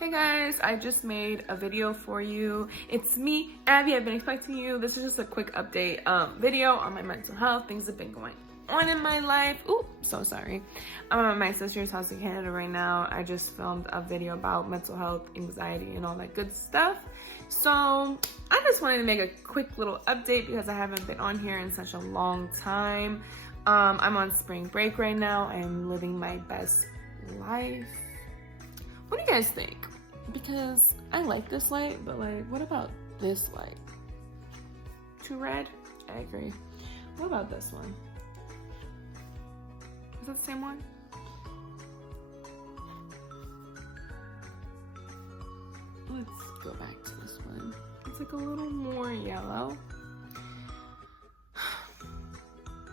Hey guys, I just made a video for you. It's me, Abby. I've been expecting you. This is just a quick update video on my mental health. Things have been going on in my life. Ooh, so sorry. I'm at my sister's house in Canada right now. I just filmed a video about mental health, anxiety, and all that good stuff. So I just wanted to make a quick little update because I haven't been on here in such a long time. I'm on spring break right now. I am living my best life. What do you guys think? Because I like this light, but like, what about this light? Too red? I agree. What about this one? Is that the same one? Let's go back to this one. It's like a little more yellow.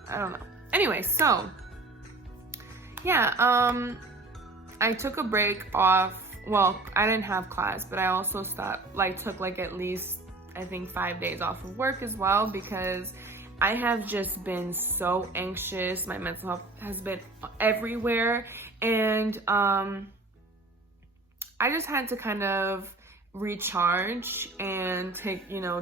I don't know. Anyway, so yeah, I took a break off. Well, I didn't have class, but I also took at least, I think 5 days off of work as well, because I have just been so anxious. My mental health has been everywhere. And I just had to kind of recharge and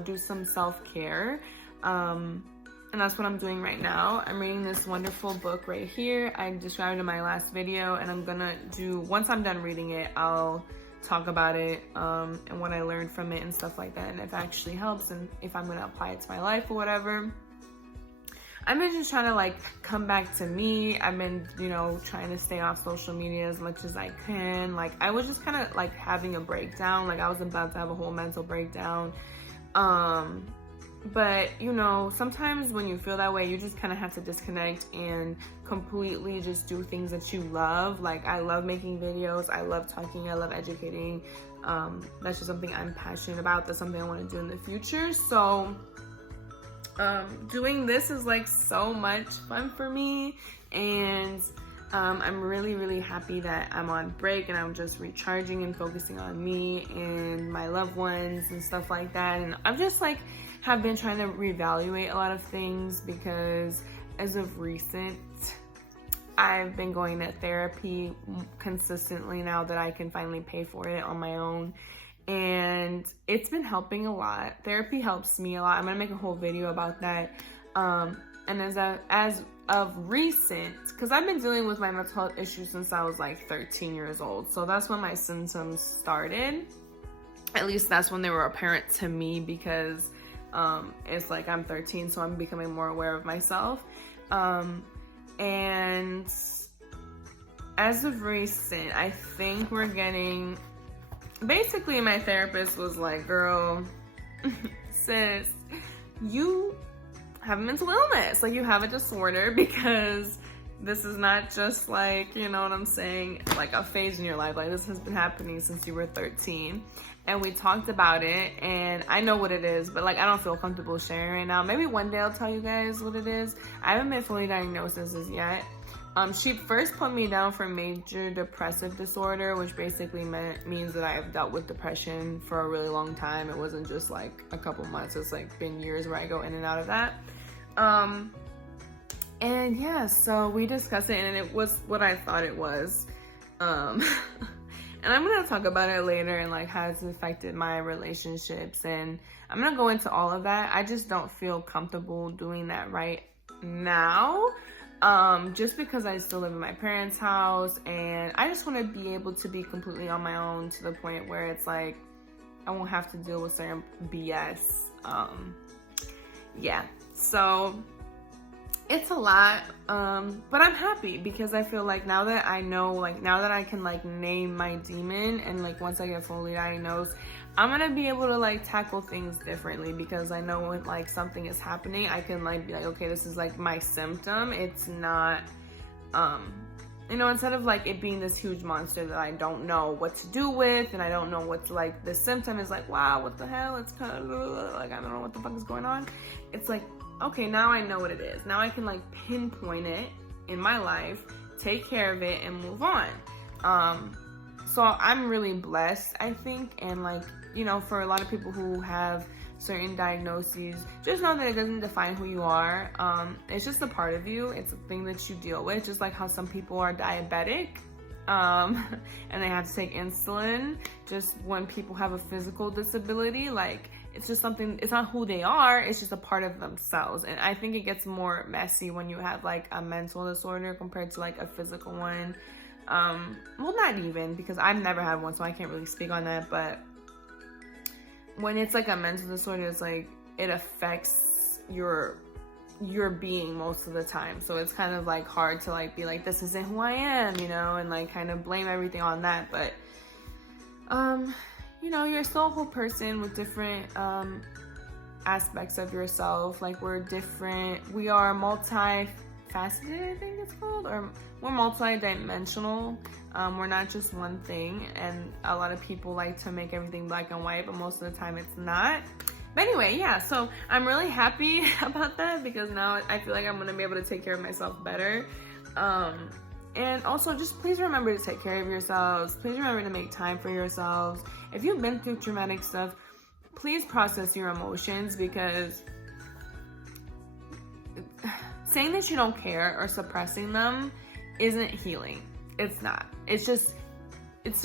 do some self-care. And that's what I'm doing right now. I'm reading this wonderful book right here. I described it in my last video, and I'm gonna once I'm done reading it, I'll talk about it and what I learned from it and stuff like that, and if it actually helps and if I'm gonna apply it to my life or whatever. I've been just trying to come back to me. I've been, trying to stay off social media as much as I can. I was just kind of having a breakdown. I was about to have a whole mental breakdown. But sometimes when you feel that way, you just kind of have to disconnect and completely just do things that you love. I love making videos, I love talking, I love educating. That's just something I'm passionate about. That's something I want to do in the future. So doing this is so much fun for me, and I'm really happy that I'm on break and I'm just recharging and focusing on me and my loved ones and stuff like that. And I'm just have been trying to reevaluate a lot of things, because as of recent, I've been going to therapy consistently now that I can finally pay for it on my own. And it's been helping a lot. Therapy helps me a lot. I'm gonna make a whole video about that. And as of recent, because I've been dealing with my mental health issues since I was 13 years old. So that's when my symptoms started. At least that's when they were apparent to me, because it's I'm 13, so I'm becoming more aware of myself. And as of recent, I think we're getting, basically my therapist was like, girl, sis, you have a mental illness, you have a disorder, because this is not just you know what I'm saying, a phase in your life. This has been happening since you were 13. And we talked about it, and I know what it is, but I don't feel comfortable sharing right now. Maybe one day I'll tell you guys what it is. I haven't been fully diagnosed as yet. She first put me down for major depressive disorder, which basically means that I have dealt with depression for a really long time. It wasn't just a couple months. It's been years where I go in and out of that. And yeah, so we discussed it, and it was what I thought it was. And I'm gonna talk about it later, and how it's affected my relationships, and I'm gonna go into all of that. I just don't feel comfortable doing that right now, just because I still live in my parents' house, and I just want to be able to be completely on my own, to the point where it's I won't have to deal with certain BS. Yeah, so it's a lot, but I'm happy, because I feel now that I know, now that I can name my demon, and once I get fully diagnosed, I'm gonna be able to tackle things differently, because I know when something is happening, I can be okay, this is my symptom. It's not instead of it being this huge monster that I don't know what to do with, and I don't know what to the symptom is wow, what the hell, it's kind of I don't know what the fuck is going on. It's okay, now I know what it is. Now I can pinpoint it in my life, take care of it, and move on. So I'm really blessed, I think. And for a lot of people who have certain diagnoses, just know that it doesn't define who you are. It's just a part of you. It's a thing that you deal with, just like how some people are diabetic. and they have to take insulin. Just when people have a physical disability, like, it's just something, it's not who they are, it's just a part of themselves. And I think it gets more messy when you have like a mental disorder compared to like a physical one. Well, not even, because I've never had one, so I can't really speak on that, but when it's like a mental disorder, it's like it affects your being most of the time. So it's kind of like hard to like be like, this isn't who I am, you know, and like kind of blame everything on that. But you know, you're still a whole person with different aspects of yourself. Like, we're different, we are multifaceted, I think it's called, or we're multi-dimensional. We're not just one thing, and a lot of people like to make everything black and white, but most of the time it's not. But anyway, yeah, so I'm really happy about that, because now I feel like I'm gonna be able to take care of myself better. And also, just please remember to take care of yourselves. Please remember to make time for yourselves. If you've been through traumatic stuff, please process your emotions, because saying that you don't care or suppressing them isn't healing. It's not. It's just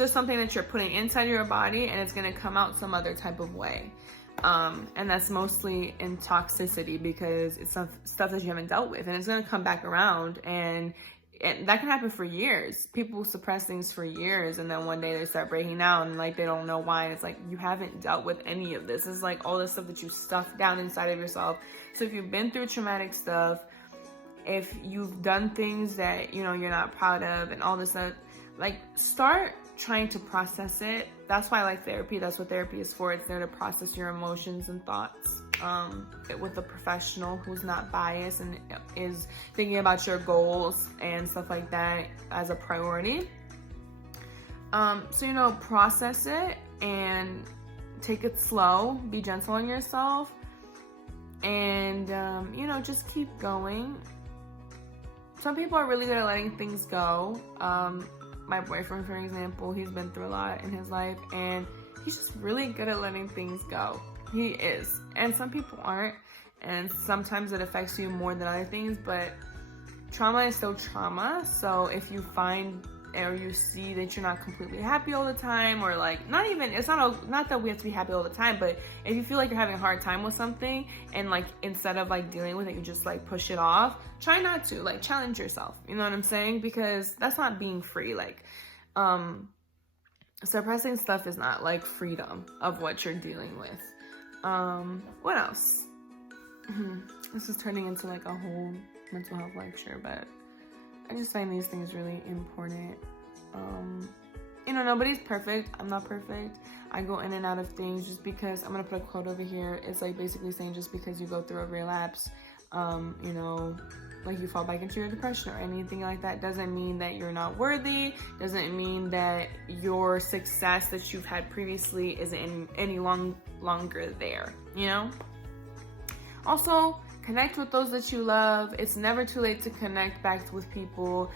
something that you're putting inside your body, and it's gonna come out some other type of way. And that's mostly in toxicity, because it's stuff that you haven't dealt with, and it's gonna come back around, and that can happen for years. People suppress things for years, and then one day they start breaking down, and like they don't know why. And it's like, you haven't dealt with any of this. It's like all this stuff that you stuffed down inside of yourself. So if you've been through traumatic stuff, if you've done things that, you know, you're not proud of and all this stuff, like, start trying to process it. That's why I like therapy. That's what therapy is for. It's there to process your emotions and thoughts with a professional who's not biased and is thinking about your goals and stuff like that as a priority. So, you know, process it and take it slow. Be gentle on yourself, and you know, just keep going. Some people are really good at letting things go. My boyfriend, for example, he's been through a lot in his life, and he's just really good at letting things go. He is. And some people aren't, and sometimes it affects you more than other things, but trauma is still trauma. So if you find or you see that you're not completely happy all the time, or like, it's not that we have to be happy all the time, but if you feel like you're having a hard time with something, and like, instead of like dealing with it, you just like push it off, try not to, like, challenge yourself, you know what I'm saying? Because that's not being free. Like, suppressing stuff is not like freedom of what you're dealing with. What else? This is turning into like a whole mental health lecture, but I just find these things really important. You know, nobody's perfect. I'm not perfect. I go in and out of things. Just because, I'm gonna put a quote over here, it's like basically saying, just because you go through a relapse, you know, like you fall back into your depression or anything like that, doesn't mean that you're not worthy, doesn't mean that your success that you've had previously isn't any longer there, you know? Also, connect with those that you love. It's never too late to connect back with people.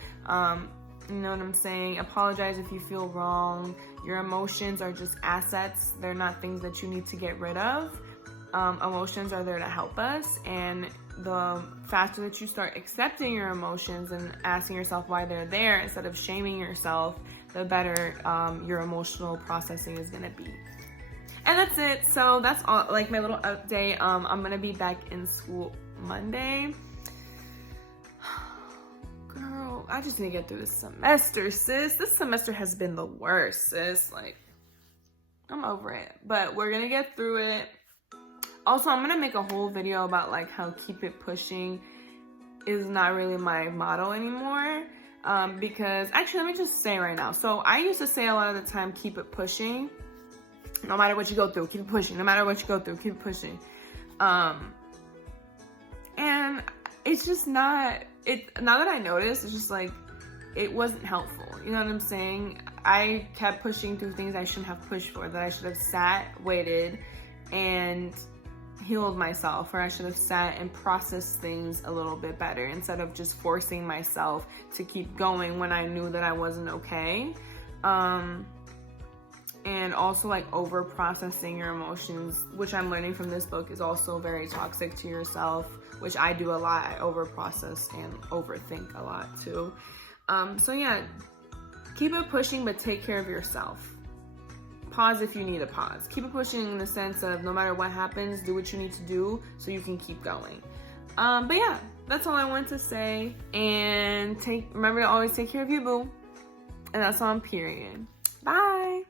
You know what I'm saying? Apologize if you feel wrong. Your emotions are just assets. They're not things that you need to get rid of. Emotions are there to help us, and the faster that you start accepting your emotions and asking yourself why they're there instead of shaming yourself, the better your emotional processing is gonna be. And that's it. So that's all, like, my little update. I'm gonna be back in school Monday. Girl, I just need to get through this semester, sis. This semester has been the worst, sis. Like, I'm over it, but we're gonna get through it. Also, I'm gonna make a whole video about like how keep it pushing is not really my motto anymore. Because actually, let me just say right now. So I used to say a lot of the time, keep it pushing. No matter what you go through, keep it pushing. No matter what you go through, keep it pushing. And it's just not, now that I noticed, it's just like, it wasn't helpful. You know what I'm saying? I kept pushing through things I shouldn't have pushed for, that I should have sat, waited, and healed myself, or I should have sat and processed things a little bit better instead of just forcing myself to keep going when I knew that I wasn't okay. And also like over processing your emotions, which I'm learning from this book is also very toxic to yourself, which I do a lot. I over process and overthink a lot too. So yeah, keep it pushing, but take care of yourself. Pause if you need a pause. Keep it pushing in the sense of no matter what happens, do what you need to do so you can keep going. But yeah, that's all I want to say. And remember to always take care of you, boo. And that's on period. Bye.